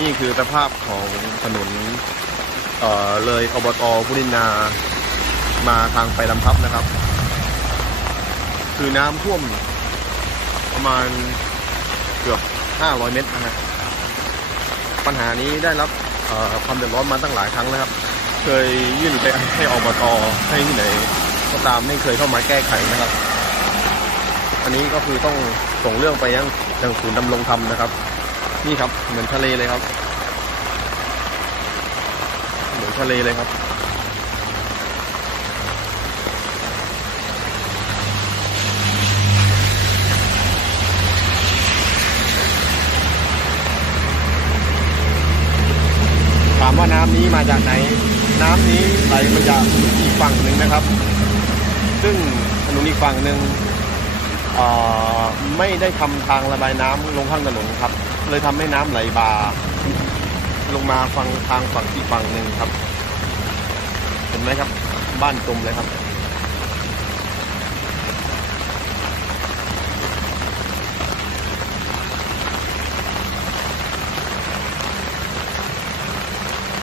นี่คือสภาพของถนนเอ่อเลยอบตพุรินนามาทางไปลำทับนะครับ คือน้ำท่วมประมาณเกือบ 500 เมตรนะฮะปัญหานี้ได้รับความเดือดร้อนมาตั้งหลายครั้งแล้วครับ เคยยื่นไปให้อบตให้ที่ไหนก็ตามไม่เคยเข้ามาแก้ไขนะครับ อันนี้ก็คือต้องส่งเรื่องไปยังยังศูนย์ดำรงธรรมนะครับ นี่ครับ เหมือนทะเลเลยครับ เหมือนทะเลเลยครับ ถามว่าน้ำนี้มาจากไหน น้ำนี้ไหลมาจากอีกฝั่งหนึ่งนะครับ ซึ่งถนนอีกฝั่งหนึ่ง ไม่ได้ทำทางระบายน้ำลงข้างถนนครับ เลยทำให้น้ำไหลบ่าลงมาฝั่งทางฝั่งอีกฝั่งหนึ่งครับ เห็นไหมครับ บ้านจมเลยครับ